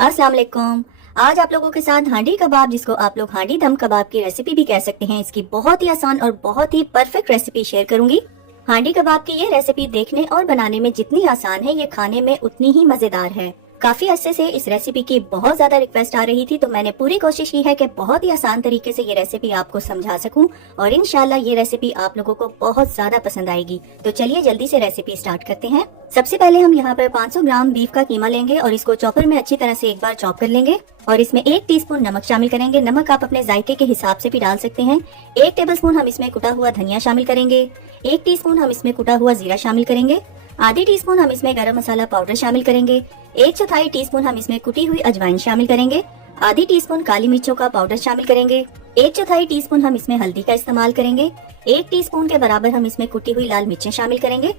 अस्सलाम वालेकुम। आज आप लोगों के साथ हांडी कबाब, जिसको आप लोग हांडी दम कबाब की रेसिपी भी कह सकते हैं, इसकी बहुत ही आसान और बहुत ही परफेक्ट रेसिपी शेयर करूंगी। हांडी कबाब की ये रेसिपी देखने और बनाने में जितनी आसान है, ये खाने में उतनी ही मजेदार है। काफी अरसे से इस रेसिपी की बहुत ज्यादा रिक्वेस्ट आ रही थी, तो मैंने पूरी कोशिश की है कि बहुत ही आसान तरीके से ये रेसिपी आपको समझा सकूं और इंशाल्लाह ये रेसिपी आप लोगों को बहुत ज्यादा पसंद आएगी। तो चलिए जल्दी से रेसिपी स्टार्ट करते हैं। सबसे पहले हम यहाँ पर 500 ग्राम बीफ का कीमा लेंगे और इसको चॉपर में अच्छी तरह से एक बार चॉप कर लेंगे और इसमें 1 टीस्पून नमक शामिल करेंगे। नमक आप अपने जायके के हिसाब से भी डाल सकते हैं। 1 टेबलस्पून हम इसमें कुटा हुआ धनिया शामिल करेंगे। 1 टीस्पून हम इसमें कुटा हुआ जीरा शामिल करेंगे। आधी टीस्पून हम इसमें गरम मसाला पाउडर शामिल करेंगे। 1/4 टीस्पून हम इसमें कुटी हुई अजवाइन शामिल करेंगे। आधी टीस्पून काली मिर्चों का पाउडर शामिल करेंगे। 1/4 टीस्पून हम इसमें हल्दी का इस्तेमाल करेंगे। 1 टीस्पून के बराबर हम इसमें कुटी हुई लाल मिर्चें शामिल करेंगे।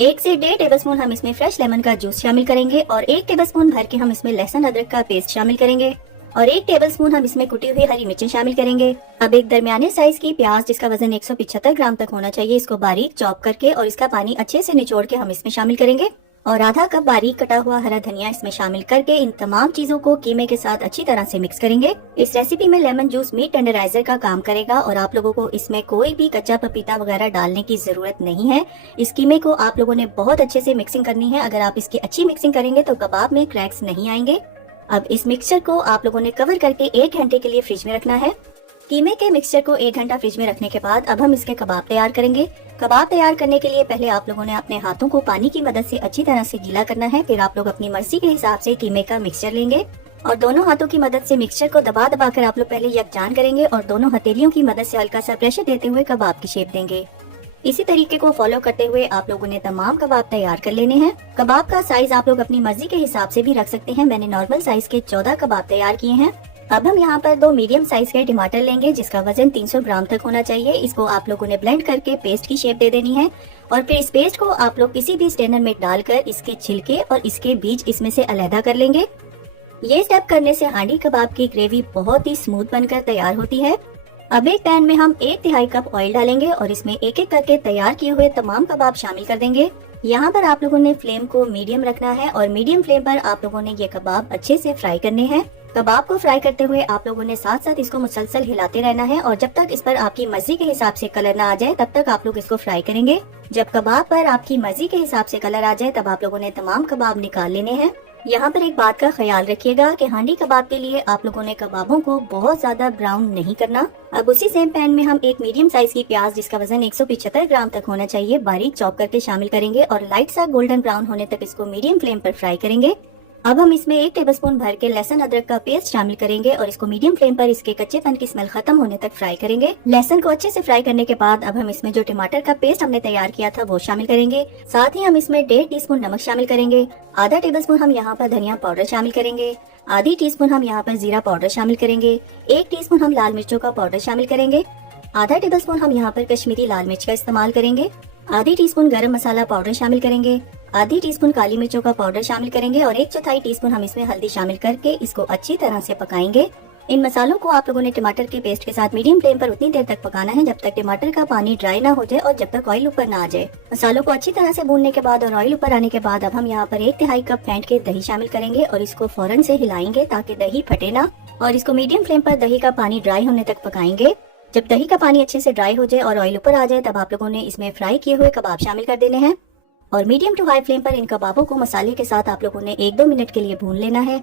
1 से 1.5 टेबलस्पून हम इसमें फ्रेश लेमन का जूस शामिल करेंगे और 1 टेबलस्पून भर के हम इसमें लहसुन अदरक का पेस्ट शामिल करेंगे और 1 टेबलस्पून हम इसमें कुटी हुई हरी मिर्चें शामिल करेंगे। अब एक दरमियाने साइज की प्याज, जिसका वजन 175 ग्राम तक होना चाहिए, इसको बारीक चॉप करके और इसका पानी अच्छे से निचोड़ के हम इसमें शामिल करेंगे और आधा कप बारीक कटा हुआ हरा धनिया इसमें शामिल करके इन तमाम चीजों को कीमे के साथ अच्छी तरह से मिक्स करेंगे। इस रेसिपी में लेमन जूस मीट टेंडराइजर का काम करेगा और आप लोगों को इसमें कोई भी कच्चा पपीता वगैरह डालने की जरूरत नहीं है। इस कीमे को आप लोगों ने बहुत अच्छे से मिक्सिंग करनी है। अगर आप इसकी अच्छी मिक्सिंग करेंगे तो कबाब में क्रैक्स नहीं आएंगे। अब इस मिक्सचर को आप लोगों ने कवर करके 1 घंटे के लिए फ्रिज में रखना है। कीमे के मिक्सचर को 1 घंटा फ्रिज में रखने के बाद अब हम इसके कबाब तैयार करेंगे। कबाब तैयार करने के लिए पहले आप लोगों ने अपने हाथों को पानी की मदद से अच्छी तरह से गीला करना है। फिर आप लोग अपनी मर्जी के हिसाब से कीमे का मिक्सचर लेंगे और दोनों हाथों की मदद से मिक्सचर को दबा दबा कर आप लोग पहले यकजान करेंगे और दोनों हथेलियों की मदद से हल्का सा प्रेशर देते हुए कबाब की शेप देंगे। इसी तरीके को फॉलो करते हुए आप लोगों ने तमाम कबाब तैयार कर लेने हैं। कबाब का साइज आप लोग अपनी मर्जी के हिसाब से भी रख सकते हैं। मैंने नॉर्मल साइज के 14 कबाब तैयार किए हैं। अब हम यहाँ पर 2 मीडियम साइज के टमाटर लेंगे, जिसका वजन 300 ग्राम तक होना चाहिए। इसको आप लोगों ने ब्लेंड करके पेस्ट की शेप दे देनी है और फिर इस पेस्ट को आप लोग किसी भी स्ट्रेनर में डालकर इसके छिलके और इसके बीज इसमें से अलहदा कर लेंगे। ये स्टेप करने से हांडी कबाब की ग्रेवी बहुत ही स्मूथ बनकर तैयार होती है। अब एक पैन में हम 1/3 कप ऑयल डालेंगे और इसमें एक एक करके तैयार किए हुए तमाम कबाब शामिल कर देंगे। यहाँ पर आप लोगों ने फ्लेम को मीडियम रखना है और मीडियम फ्लेम पर आप लोगों ने ये कबाब अच्छे से फ्राई करने हैं। कबाब को फ्राई करते हुए आप लोगों ने साथ साथ इसको मुसलसल हिलाते रहना है और जब तक इस पर आपकी मर्जी के हिसाब से कलर ना आ जाए तब तक आप लोग इसको फ्राई करेंगे। जब कबाब पर आपकी मर्जी के हिसाब से कलर आ जाए तब आप लोगों ने तमाम कबाब निकाल लेने हैं। यहाँ पर एक बात का ख्याल रखिएगा कि हांडी कबाब के लिए आप लोगों ने कबाबों को बहुत ज्यादा ब्राउन नहीं करना। अब उसी सेम पैन में हम एक मीडियम साइज की प्याज, जिसका वजन 175 ग्राम तक होना चाहिए, बारीक चॉप करके शामिल करेंगे और लाइट सा गोल्डन ब्राउन होने तक इसको मीडियम फ्लेम पर फ्राई करेंगे। अब हम इसमें 1 टेबलस्पून भर के लहसुन अदरक का पेस्ट शामिल करेंगे और इसको मीडियम फ्लेम पर इसके कच्चेपन की स्मेल खत्म होने तक फ्राई करेंगे। लहसुन को अच्छे से फ्राई करने के बाद अब हम इसमें जो टमाटर का पेस्ट हमने तैयार किया था वो शामिल करेंगे। साथ ही हम इसमें 1.5 टीस्पून नमक शामिल करेंगे। आधा टेबलस्पून हम यहाँ पर धनिया पाउडर शामिल करेंगे। आधी टीस्पून हम यहाँ पर जीरा पाउडर शामिल करेंगे। 1 टीस्पून हम लाल मिर्चों का पाउडर शामिल करेंगे। आधा टेबलस्पून हम यहाँ पर कश्मीरी लाल मिर्च का इस्तेमाल करेंगे। आधी टीस्पून गरम मसाला पाउडर शामिल करेंगे। आधी टीस्पून काली मिर्चों का पाउडर शामिल करेंगे और 1/4 टीस्पून हम इसमें हल्दी शामिल करके इसको अच्छी तरह से पकाएंगे। इन मसालों को आप लोगों ने टमाटर के पेस्ट के साथ मीडियम फ्लेम पर उतनी देर तक पकाना है जब तक टमाटर का पानी ड्राई ना हो जाए और जब तक ऑयल ऊपर ना आ जाए। मसालों को अच्छी तरह से भूनने के बाद और ऑयल ऊपर आने के बाद अब हम यहाँ पर 1/3 कप फेंट के दही शामिल करेंगे और इसको फौरन से हिलाएंगे ताकि दही फटे ना और इसको मीडियम फ्लेम पर दही का पानी ड्राई होने तक पकाएंगे। जब दही का पानी अच्छे से ड्राई हो जाए और ऑयल ऊपर आ जाए तब आप लोगों ने इसमें फ्राई किए हुए कबाब शामिल कर देने हैं और मीडियम टू हाई फ्लेम पर इन कबाबों को मसाले के साथ आप लोगों ने 1-2 मिनट के लिए भून लेना है।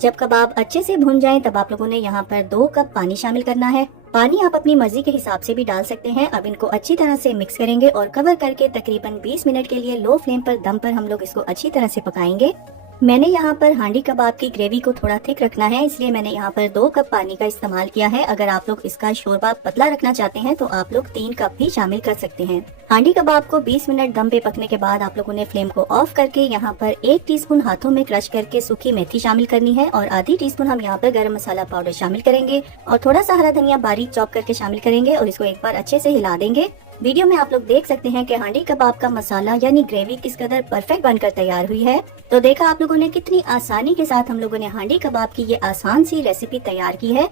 जब कबाब अच्छे से भून जाएं तब आप लोगों ने यहाँ पर 2 कप पानी शामिल करना है। पानी आप अपनी मर्जी के हिसाब से भी डाल सकते हैं। अब इनको अच्छी तरह से मिक्स करेंगे और कवर करके तकरीबन 20 मिनट के लिए लो फ्लेम पर दम पर हम लोग इसको अच्छी तरह से पकाएंगे। मैंने यहाँ पर हांडी कबाब की ग्रेवी को थोड़ा थिक रखना है, इसलिए मैंने यहाँ पर 2 कप पानी का इस्तेमाल किया है। अगर आप लोग इसका शोरबा पतला रखना चाहते हैं तो आप लोग 3 कप भी शामिल कर सकते हैं। हांडी कबाब को 20 मिनट दम पे पकने के बाद आप लोगों ने फ्लेम को ऑफ करके यहाँ पर 1 टीस्पून हाथों में क्रश करके सूखी मेथी शामिल करनी है और आधी टीस्पून हम यहाँ पर गरम मसाला पाउडर शामिल करेंगे और थोड़ा सा हरा धनिया बारीक चॉप करके शामिल करेंगे और इसको एक बार अच्छे से हिला देंगे। वीडियो में आप लोग देख सकते हैं कि हांडी कबाब का मसाला यानी ग्रेवी किस कदर परफेक्ट बनकर तैयार हुई है। तो देखा आप लोगों ने कितनी आसानी के साथ हम लोगों ने हांडी कबाब की ये आसान सी रेसिपी तैयार की है।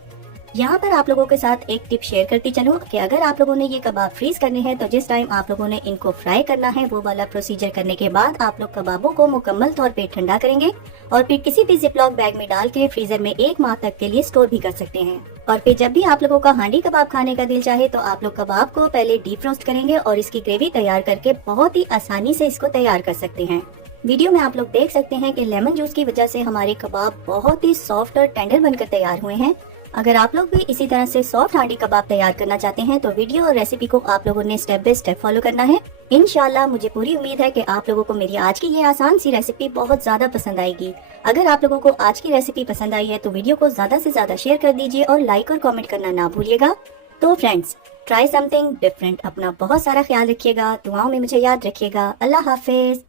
यहाँ पर आप लोगों के साथ एक टिप शेयर करती चलूँ कि अगर आप लोगों ने ये कबाब फ्रीज करने हैं तो जिस टाइम आप लोगों ने इनको फ्राई करना है वो वाला प्रोसीजर करने के बाद आप लोग कबाबों को मुकम्मल तौर पे ठंडा करेंगे और फिर किसी भी जिपलॉक बैग में डाल के फ्रीजर में 1 माह तक के लिए स्टोर भी कर सकते हैं। और फिर जब भी आप लोगों का हांडी कबाब खाने का दिल चाहे तो आप लोग कबाब को पहले डीप रोस्ट करेंगे और इसकी ग्रेवी तैयार करके बहुत ही आसानी से इसको तैयार कर सकते हैं। वीडियो में आप लोग देख सकते हैं कि लेमन जूस की वजह से हमारे कबाब बहुत ही सॉफ्ट और टेंडर बनकर तैयार हुए हैं। अगर आप लोग भी इसी तरह से सॉफ्ट हांडी कबाब तैयार करना चाहते हैं तो वीडियो और रेसिपी को आप लोगों ने स्टेप बाय स्टेप फॉलो करना है। इंशाल्लाह मुझे पूरी उम्मीद है कि आप लोगों को मेरी आज की ये आसान सी रेसिपी बहुत ज्यादा पसंद आएगी। अगर आप लोगों को आज की रेसिपी पसंद आई है तो वीडियो को ज्यादा से ज्यादा शेयर कर दीजिए और लाइक और कॉमेंट करना ना भूलिएगा। तो फ्रेंड्स, ट्राई समथिंग डिफरेंट। अपना बहुत सारा ख्याल रखिएगा, दुआओं में मुझे याद रखिएगा। अल्लाह हाफिज।